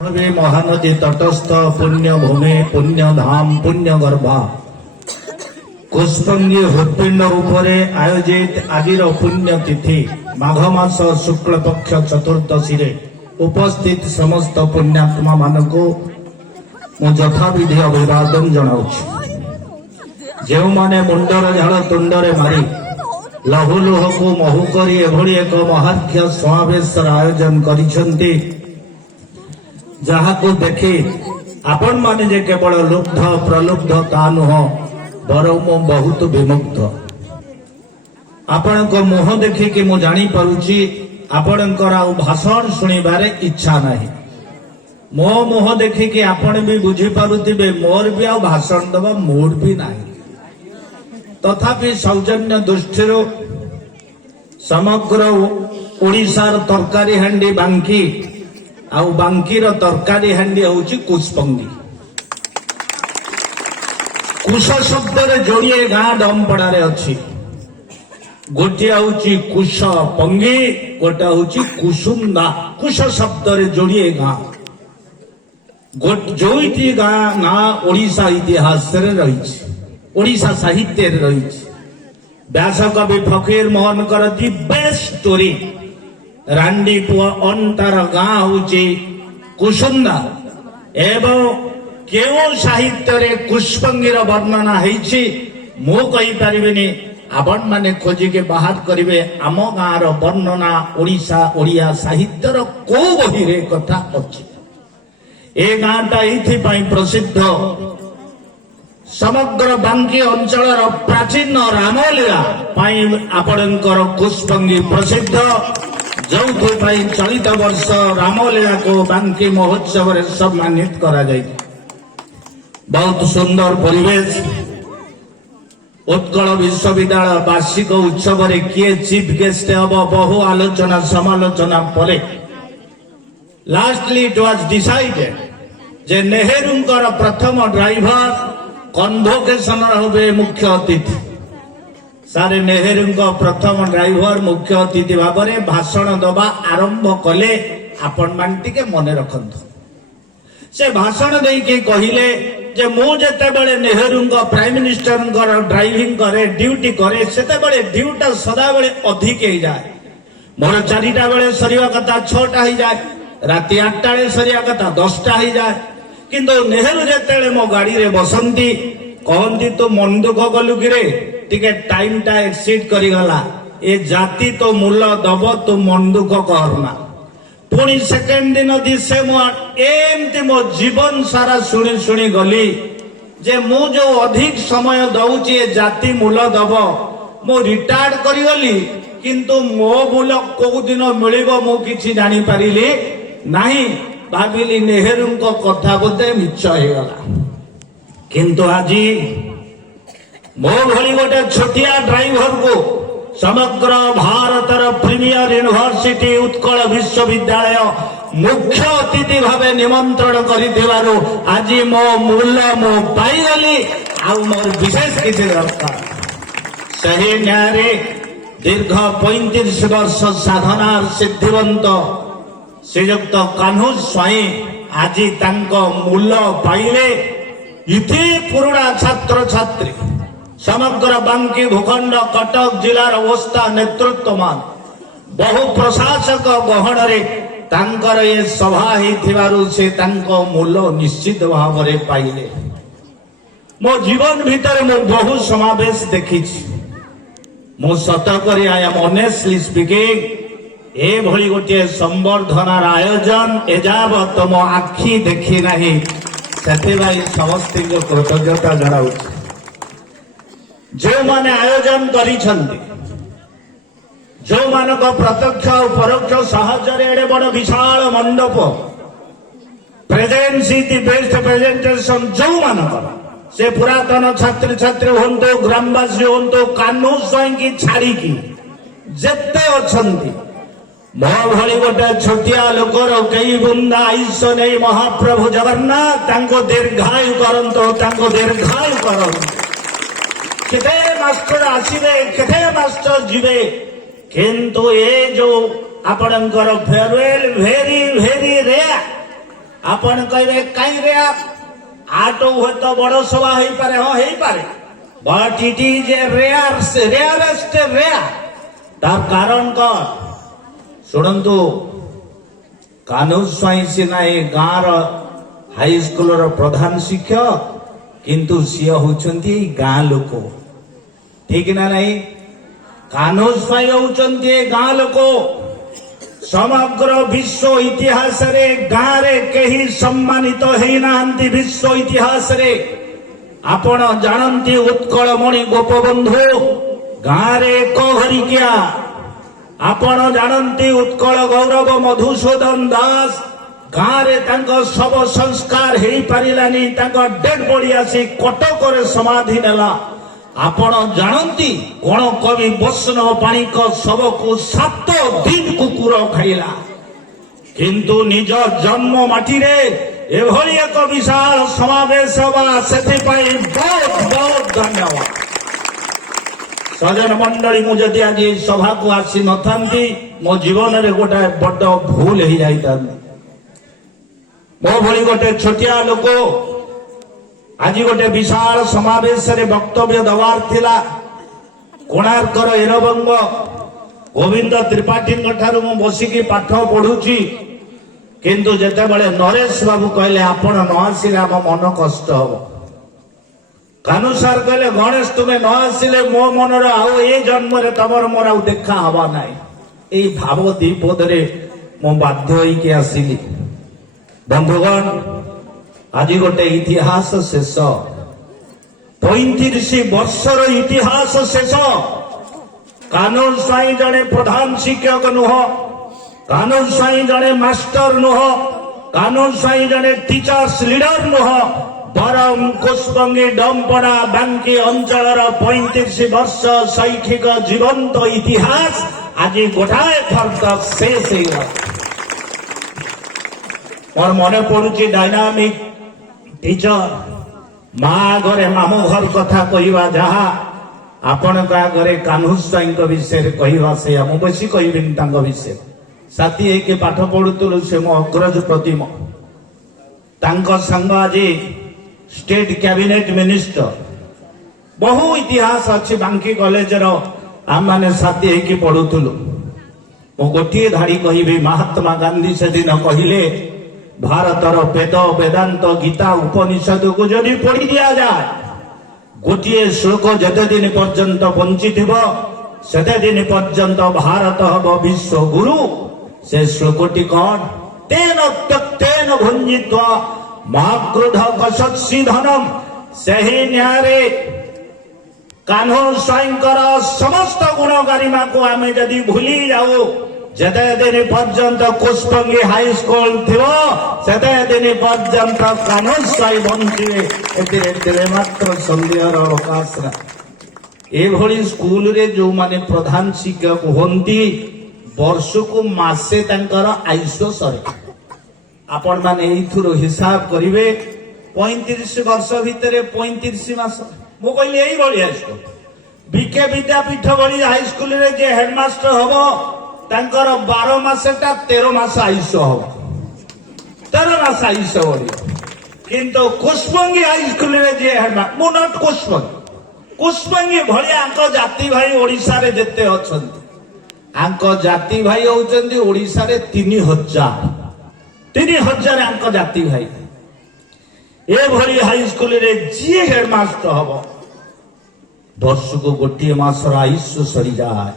महानदी तटस्थ पुण्य भूमि पुण्य धाम पुण्य गर्भा कुष्पंगी हृदपिंड उपरे आयोजित आजिर पुण्य तिथि माघ मास शुक्ल पक्ष चतुर्दशी रे उपस्थित समस्त पुण्यात्मा मानकु मु यथाविधि अभिवादन जनाउछि। जेउ माने मुंडर झाड़ तुंडरे मारी लहु लुह को महु करी एभली एक महार्घ्य समावेश आयोजन करिसंती जहाको देखि आपण माने जे केवल लुब्ध प्रलुब्ध ता नुह बरं मु बहुत विमुग्ध। आपण मुह देखिकी मु जानी पारुछि आपणकर आ भाषण शुणिबारे इच्छा नाही। मो मुह देखिकी आपण भी बुझी पारुथिबे मोर भी आ भाषण दबा मूड भी नाही। तथापि सौजन्य दृष्टिरो समग्र ओडिशार तरकारी हांडी बांकी आउ बांकीर तरकारी हांडी होची कुष्पंगी। कुश शब्द जोड़े गाँ डमपड़ारे अच्छी गोटे हूँ कुश पंगी गोटे हूँ कुसुंदा। कुश शब्द जोड़े गाँ जो गाँ ओडिशा इतिहास रही ओडिशा साहित्य रही व्यास कवि फकीर मोहन कर दि बेस्ट स्टोरी रांडी पुआ अंतार गाँ हूँ कुसुंदा एवं केउ साहित्य रे कुष्पंगीर वर्णना होईछि मु कहि परिबिनी। आपण माने खोजी के बाहर करिवे आम गाँर वर्णना ओडिशा ओडिया साहित्यर को बही रे कथा अछि। ए गाँटा एथि प्रसिद्ध समग्र बांकी अंचल प्राचीन रामलीला आपणकर कुष्पंगी प्रसिद्ध जो चलित वर्ष रामलीला को बांकी महोत्सव रे सम्मानित करा जाय। बहुत सुंदर परिवेश उत्कल विश्वविद्यालय वार्षिक उत्सव रे किए चीफ गेस्ट हम बहु आलोचना समालोचना परे लास्टली इट वाज डिसाइडेड जे नेहरूंकर प्रथम ड्राइवर कन्वोकेशन होबे मुख्य अतिथि। सारे नेहरू प्रथम ड्राइवर मुख्य अतिथि भाव में भाषण दबा आरंभ कले। आपण मान टिके मने रखंतु से भाषण देके कहिले जे मु जेते बेले नेहरू प्राइम मिनिस्टर ड्राइविंग करे ड्यूटी करे सेते बेले ड्यूटा सदा बेले अधिक हो जाए। मोर 4टा बेले सरिया कथा 6टा हो जाए राति 8टा बेले सरिया कथा 10टा हो जाए। किंतु नेहरू जेते मो गाड़ी रे बसंती कहती तो मन दुख कलु कि टिके टाइम टा एक्सीड करिगला ए जाति तो मूल दब तो मन दुख करना। पुणी सेकेंड दिन दिसे एमती मो जीवन सारा शुणी शुणी गली जे मु जो अधिक समय दउची ए जाति मूल दब मो रिटायर्ड करिगली किंतु मो मूल को दिन मिलिबो मु किछि जानि परिली नाही। भाविली नेहरू को कथा बोधे मिछ होगला किंतु आज मो भली गोटे छोटिया ड्राइवर को समग्र भारतर प्रीमियर यूनिवर्सिटी उत्कल विश्वविद्यालय मुख्य अतिथि भावे निमंत्रण करिथिबारु आज मो मूल्य मो पाइगली आउ मोर विशेष किछि दरकार। सही न्याय दीर्घ 35 वर्ष साधनार सिद्धिवंत श्रीयुक्त कान्हू स्वाई आज तांको मूल्य पाइले। इति पुरुणा छात्र छात्री समग्र बांकी भूखंड कटक जिलार अवस्था नेतृत्वमान बहु प्रशासक गहन रे तांकर ये सभा हिथिबारु से तांको मूल्य निश्चित भाव रे पाइले। मो जीवन भीतर मो बहु समावेश देखिछि मो सतकरी आई एम ऑनेस्टली स्पीकिंग ए भली गोटे संवर्धनार आयोजन एजावत मो आखि देखि नाही। सेथिबाई समस्त कृतज्ञता जनाउछि। जो माने आयोजन करिछन्ति जो मानक प्रत्यक्ष और परोक्ष साहाय्य एडे बड़ विशाल मंडप presence is the best presentation जो मानक से पुरातन छात्र छात्री होंतो ग्रामवासी होंतो कान्हू स्वाई की छाड़ी की जेते अछन्ति मो भली गोटे छोटिया लोकर कई बुंदा आयुष नहीं महाप्रभु जगन्नाथ तांको दीर्घायु करंतो तांको दीर्घायु करंतो। केते मास्टर आसीबे केते मास्टर जीवे किंतु ए जो आपणकर फेयरवेल वेरी वेरी रेयर आपण कहे कहीं रे आटो हुए तो बड़ सभा हो पारे हाँ हो पारे but it is a rarest rare तार कारण कौन शुणु कान्हू स्वाई सीना ए गाँव हाई स्कूल प्रधान शिक्षक किंतु सी होती गाँ लोक ठीक ना नहीं कान्हू स्वाई होती गाँ लोक समग्र विश्व इतिहास रे गाँ रे कहीं सम्मानित होना विश्व इतिहास रे आपण जानती उत्कलमणि गोपबंधु गाँ रे कहरिकिया आपण जानती उत्कल गौरव मधुसूदन दास गाँ रे तांको शव संस्कार हो पारानी डेड बॉडी आसी कटक समाधि नेला आपण जानती गण कवि वैष्णव पाणिक शव को 7 दिन कुकुर खाइला किंतु निज जन्म माटी रे एभली एक विशाल समावेश बा से बहुत बहुत धन्यवाद सजन मंडली मु जदि आज सभा को आसी न था मो जीवन रे गोटे बड़ भूल हो जाता मो भली गोटे छोटिया लोक आज गोटे विशाल समावेश रे वक्तव्य दवार थिला कोणार्कर एरबंग गोविंद त्रिपाठी ठारू मु बसिकी पाठ पढ़ुची किंतु जेते बळे नरेश बाबू कहले आपण न आसिले आम मन कष्ट हबो कानू सार कहले गणेश तुम्हें न आसिले मो मनर आउ ए जन्म रे तमर मोर आउ देखा हवा नाई ए भाव दीपद रे मो बाध्य होई के आसिली बंधुगण आज गोटे इतिहास शेष 35 वर्षर इतिहास शेष कान्हू स्वाई जड़े प्रधान शिक्षक नुह कान्हू स्वाई जड़े मास्टर नुह कान्हू स्वाई जड़े टीचर्स लीडर नुह बरम कुशबंगी डमपड़ा बांकी अंचल 35 वर्ष शैक्षिक जीवंत इतिहास आज गोटाए थर शेष मोर मन पड़ुची डायनामिक टीचर माँ घरे मामू घर कथा कहवा जहा आपण घरे कान्हू स्वाई विषय कहवा से मु बेसी कहबी विषय साथी एक पाठ पढ़ुलु से मो अग्रज प्रतिम संग आज स्टेट कैबिनेट मिनिस्टर बहु इतिहास अच्छी बांकी कॉलेज आम मैंने साथी होगी पढ़ुलु मु गोटे धाड़ी कहबी महात्मा गांधी से दिन कहले भारतर वेद वेदांत गीता उपनिषद को जदि पढ़ी दिया जाए गोटे श्लोक जते दिन पर्यंत बंची सेते दिन पर्यंत भारत हम विश्व गुरु से श्लोकटी कौन तेन त्यक्तेन भुंजित्वा महाक्रोध कसत्सि धनम सही न्यारे कान्हू स्वाईंकर समस्त गुण गरिमा को आमे जदि भूली जाऊ जते दिन पर्यंत कुशबंगी हाई स्कूल थी सेते दिन पर्यंत कान्हू स्वाई बंचे मात्र संदेहर अवकाश एभली स्कूल रे जो माने प्रधान शिक्षक होती वर्ष को मासे तांकर आयुष सरे आपण माने एथुरो हिसाब करिवे 35 वर्ष भितरे 35 मास मो कहली एई बळी हाई स्कूल बीके विद्यापीठ बळी हाई स्कूल रे जे हेडमास्टर हबो तांकर 12 मासटा 13 मास आयुष हबो 13 मास आयुष बळी किंतु कुशबंगी हाई स्कूल रे जे हेडमास्टर मो नॉट कुशबंगी भलिया आंक जाति भाई ओडिसा रे जेते अछंती आंक जाति भाई होचंती ओडिसा रे 3000 आंक जाति भाई ए भली हाई स्कूल रे जी हेडमास्टर हबो वर्ष को गोटे मासर आयुष सरी जाए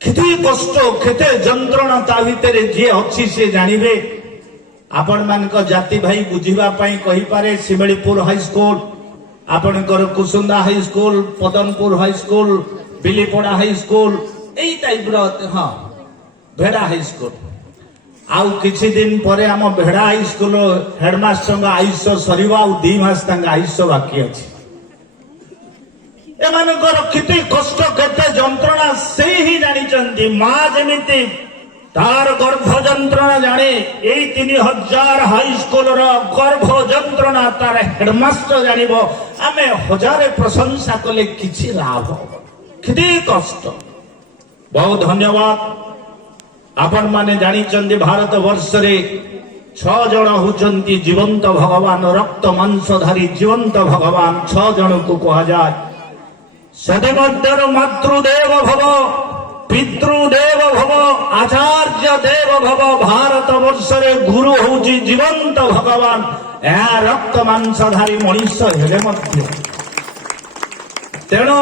केते कष्ट केते जंत्रणा ता भितरे जे अछि से जानिबे आपण मानक जाति भाई बुझिबा पई कहि पारे शिमळीपुर हाई स्कूल आपणकर Kusunda high school Padanpur high school Bilipada high school एई टाइप रो हां भेड़ा हाई स्कूल आउ किछि दिन परे आम भेड़ा हाई स्कूल हेडमास्टर आयुष सरीवा आउ 2 मास तांगा आयुष बाकी अछि एमानकर केते कष्ट केते जंत्रणा से ही जानी चंदी मां जेमिति तार गर्भ जंत्रणा जाने यही 3000 हाई स्कूल गर्भ जंत्रणा तार हेडमास्टर जानिबो आमे हजारे प्रशंसा कले किछि लाभ केते कष्ट बहुत धन्यवाद आपण माने जानी चंदी भारत वर्ष रे छह जन होचंती जीवंत भगवान रक्त मांसधारी जीवंत भगवान छह जन को कहा जाए सदिमध्यर मातृदेव भव पितृदेव भव आचार्य देव भव भारत वर्षरे गुरु होउची जीवंत भगवान या रक्त मांसधारी मनुष्य हेले मध्य तेणु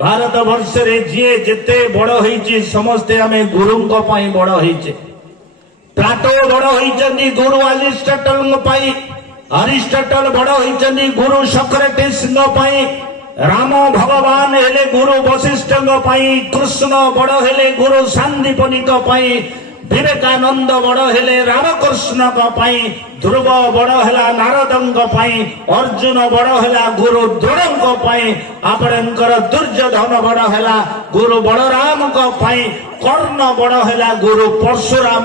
भारत वर्षरे जी जेते बड़ होइची समस्ते आमे गुरुंक पई बड़ होइचे प्लाटो बड़ होइचंदी गुरु अरिस्टोटल पई अरिस्टोटल बड़ होइचंदी गुरु सोक्रेटिस पई राम भगवान हेले गुरु वशिष्ठ कृष्ण बड़ हेले गुरु सांदीपनिक विवेकानंद बड़ हेले रामकृष्ण ध्रुव बड़ हेला नारदंग अर्जुन बड़ हेला गुरु द्रोणंक आपणकर दुर्योधन बड़ हेला गुरु बलराम कर्ण बड़ हेला गुरु परशुराम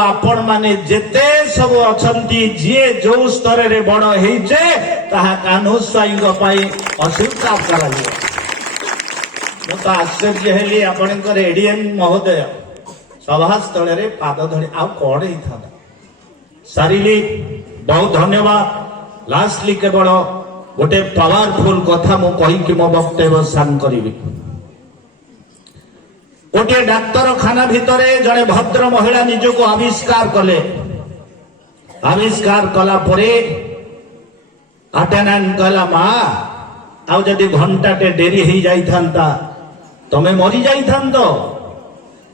आपण माने जेते सब अछंती जी जो स्तर रे बड़ हेइचे ताहा कान्हू स्वाईंग अस्वीकार करा तो आश्चर्य हेली आपणकर एडीएम महोदय सभास्थल रे पाद धरी आ कौन था सारिली बहुत धन्यवाद लास्टली केवल गोटे पावरफुल कथा मु कही कि मो वक्तव्य शान करी गोटे डाक्तरखाना भितरे जड़े भद्र महिला निजको आविष्कार कले आविष्कार कला परे अटेंडेंट कहला मां आउ जदि घंटाटे डेरी हो जाइथांता तमे मरी जाइथांतो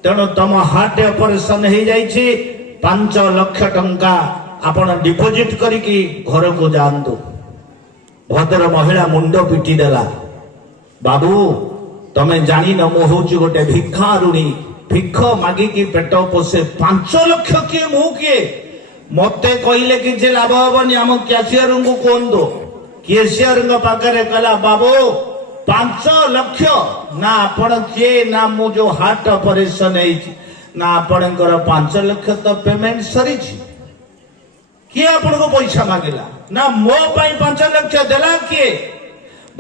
तेणु तुम हार्ट ऑपरेशन हो जाइछि 5 लाख टंका आपण डिपोजिट करिकी घर को जांतु भद्र महिला मुंड पिटी देला बाबू तमे जानी न मु होउछि गोटे भिखारुणी भिख मागिकी पेट पोषे 5 लाख किए मु किए मते कहिले कि लाभ हबनी आम कैशियर को कहतु कैशियर पाखे कहला बाबू 5 लाख ना आपण किए ना मु जो हार्ट ऑपरेशन ना आपणकर 5 लाख तो पेमेंट सरी किए आपण को पैसा मांगला ना मो पाई 5 लाख देला किए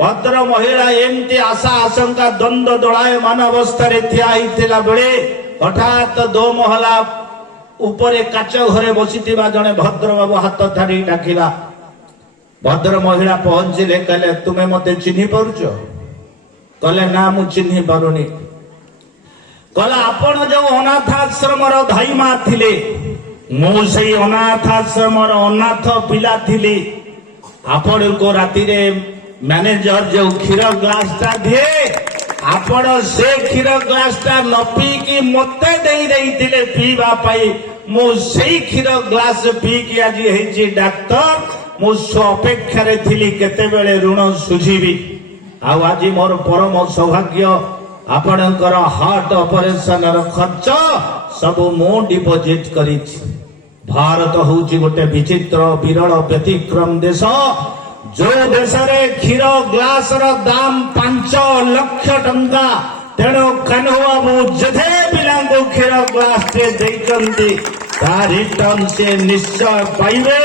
भद्र महिला एमती आशा आशंका द्वंद दलाय मान अवस्था ठिया बेले हठात 2 महला उपरे काच घरे बसी जड़े भद्र बाबू हाथ ठारी डाकिला भद्र महिला पहुंचले कहले तुम्हें मते चिन्ही पारुच कहले ना मु चिन्ही पारुनी कहला आपण जो अनाथाश्रम धाईमा थिले मु से अनाथाश्रम अनाथ पिला थिली आपण को राति रे मैनेजर जो क्षीर ग्लास टा दिए आपण से क्षीर ग्लास टा न पी की मते देई देइथिले पीवा पाई मु सेई क्षीर ग्लास पी की आज हेची डाक्टर मु अपेक्षा रे थिली केते बेले ऋण सुझीबी आ आज मोर परम सौभाग्य आपणकर हार्ट ऑपरेशन र खर्च सब मु डिपोजिट करिछि भारत होउची गोटे विचित्र विरल व्यतिक्रम देश जो देश रे क्षीर ग्लास र दाम 5 लाख टंका तेणु कान्हू बाबू जथे पिला क्षीर ग्लास टे देइचंती ता रिटर्न से निश्चय पाइबे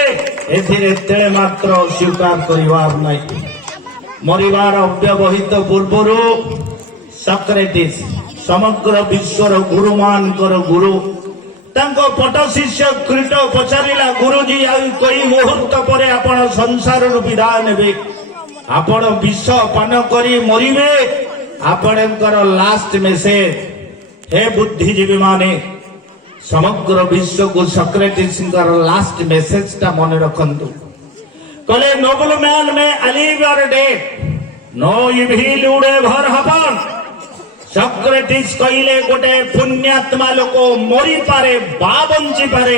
एथिरे तेळे मात्र स्वीकार करिवार नै मरिवार अव्यवहित पूर्वरु सॉक्रेटिस समग्र विश्वर गुरुमानकर गुरु तांको पट शिष्य क्रीट पचारिला गुरुजी कोई मुहूर्त पर आपण संसार विदाय नेबे आपण विष पान करी मरिबे आपणकर लास्ट मेसेज हे बुद्धिजीवी माने समग्र विश्व को सॉक्रेटिस लास्ट मेसेज ता मन रखंतु कहले नोबल मैन में alive your death no evil would ever happen Socrates कहले गोटे पुण्यात्मा लोक मरी पारे बा बंची पारे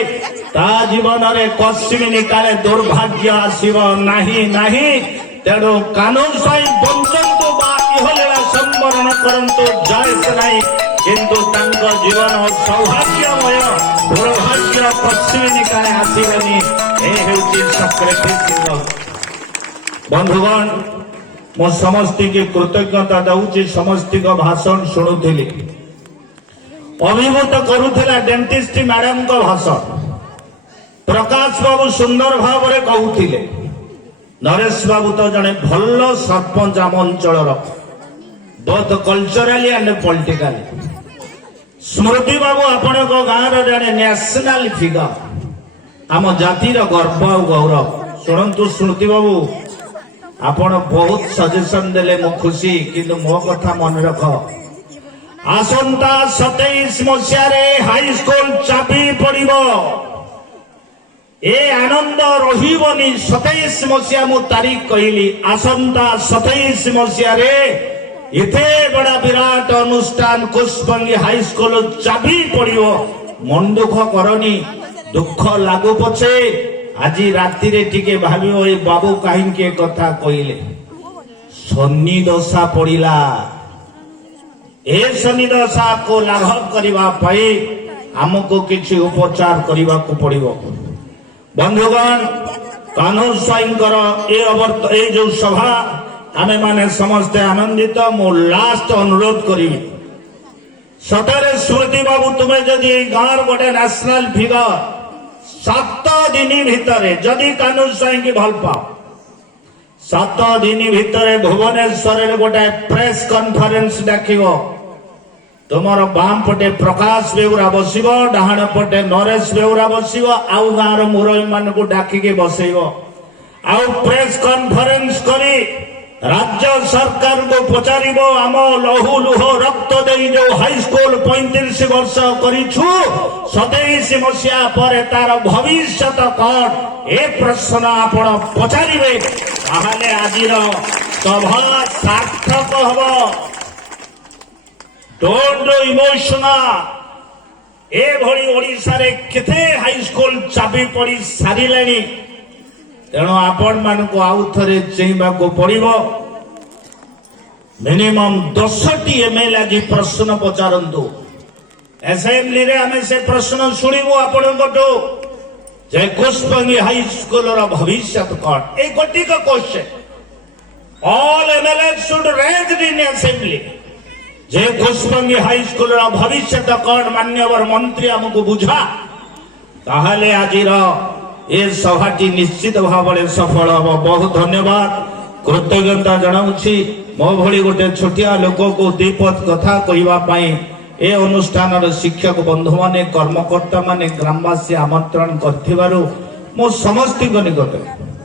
ता जीवन रे कस्मिनी काले दुर्भाग्य आसीबो नाही नाही तेणु कानून साई बंचंतु बा इहलीला संवरण करंतु जायस नाही किंतु तांक जीवन सौभाग्यमय दुर्भाग्य पश्चिमी काले आसीबनी ए हेउची सॉक्रेटिस बंधुगण मो समस्ती की कृतज्ञता दउची समस्ती को भाषण शुणुथिली अभिभूत करुथिला डेंटिस्ट मैडम को भाषण प्रकाश बाबू सुंदर भाव रे कहूथिले नरेश बाबू तो जने भल्ल सरपंच आम अंचल बोथ कल्चराली एंड पॉलिटिकली स्मृति बाबू आपण गाँव रे जने नेशनल फिगर आम जातिर गर्व और गौरव शुणु स्मृति बाबू आपण बहुत सजेशन देले मु खुशी किंतु मो कथा मन रख आसंता 27 मसीह हाई स्कूल चाबी पड़ो ए आनंद रही 27 मसीहा मु तारीख कहली आसंता 27 मसीह एते बड़ा विराट अनुष्ठान कुशबंगी हाई स्कूल चाबी पड़ो मन दुख करनी दुख लागू पछे आज राति रे टिके भाबियो ए बाबू कहीं कथा कहले शनि दशा पड़िला ए शनि दशा को लाघव करबा पई हमको किछि उपचार करबा को पड़िबो बंधुगण कान्हू स्वाईंकर ए जो सभा आमे माने समस्ते आनंदित मो लास्ट अनुरोध करी सतरे स्मृति बाबू तुम्हें जदि गाँव गोटे नेशनल फिगर 7 दिन भितर जदि कान्हू स्वाई की भल पाओ 7 दिन भितर भुवनेश्वर गोटे प्रेस कॉन्फ्रेंस डाकिबो तुमर बाम पटे प्रकाश बेउरा बसिबो डाहाण पटे नरेश बेउरा बसिबो आउ गाँव मुरई मान को डाकिके बसैबो आउ प्रेस कॉन्फ्रेंस करी राज्य सरकार को पचारिबो आम लहू लुह रक्त दे जो हाई स्कूल 35 वर्ष करिछु 27 मसीहा पर तार भविष्य कौन ए प्रश्न आपण पचारिबे ताहले आजिर सभा सार्थक हबो डोंट इमोशनल ए भली ओडिसा रे केते हाई स्कूल चाबी पड़ी सारिलेनी तेणु आपण मान को आउ थे चेबा को पड़ो मिनिमम 10टी एमएलए आज प्रश्न पचारतु असेंबली रे आमे से प्रश्न शुणिबु आपणको जे कुशबंगी हाई स्कूल भविष्य कौन ए गोटी का question all MLA should raise in assembly जे कुशबंगी हाई स्कूल भविष्य कौन मान्यवर मंत्री हमको बुझा ताहले आजिर ए सभाटी निश्चित भाव सफल हम बहुत धन्यवाद कृतज्ञता जनाऊँगी मो भली गोटे छोटिया लोक को दीपद कथा कहवाई ए अनुष्ठान शिक्षक बंधु माने कर्मकर्ता माने ग्रामवासी आमंत्रण कर समस्त निकट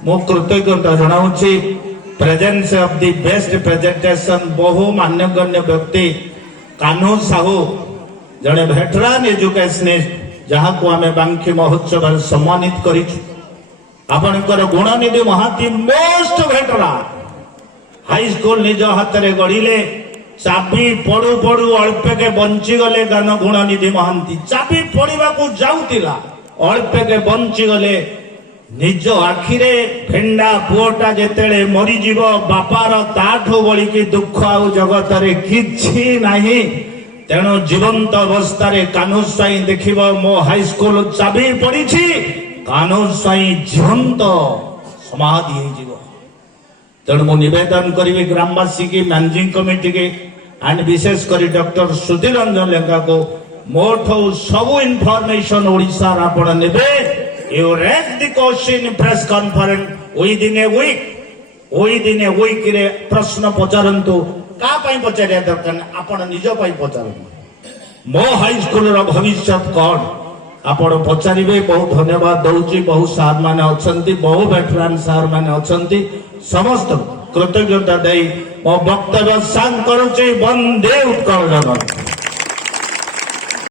मो कृतज्ञता जनाऊँगी presence of the best presentation बहु मान्यगण्य व्यक्ति कान्हू साहू जड़े वेटरान एजुकेशनिस्ट जहाँ को आमे बांकी महोत्सव सम्मानित कर गुणनिधि महाती मोस्ट वेटरान हाई स्कूल निज हाथ में गढ़िले चाबी पड़ू पड़ू अल्पे के बंची गले गान गुणनिधि महांती चाबी पड़ा जाऊला अल्पे बंची गले निज आखिरे फेंडा पुओटा जेतेले मरीजीव बापार ताठू बलिकी दुख आउ जगत रे किछि नाही तेणु जीवंत अवस्था कान्हू स्वाई देख मो हाई स्कूल चाबी पड़ी कान्हू स्वाई जीवंत समाधि हो तेणु मु निवेदन करी ग्रामवासी की मैनेजिंग कमिटी के एंड विशेषकर डॉक्टर सुधीर रंजन लेंगा को मोठो सबू इनफॉरमेशन ओडिसा आपण नेबे you raise the question press conference within a week रे प्रश्न पचारंतु का पचारिया दरकार आपण निज पचार मो हाई स्कूल भविष्य कौन आपण पचारे बहुत धन्यवाद दौची बहु सार मैंने अच्छा बहु वेटरान सार मैंने अच्छा समस्त कृतज्ञता दे मो वक्तव्य सांग करुचे वंदे उत्कल जगत।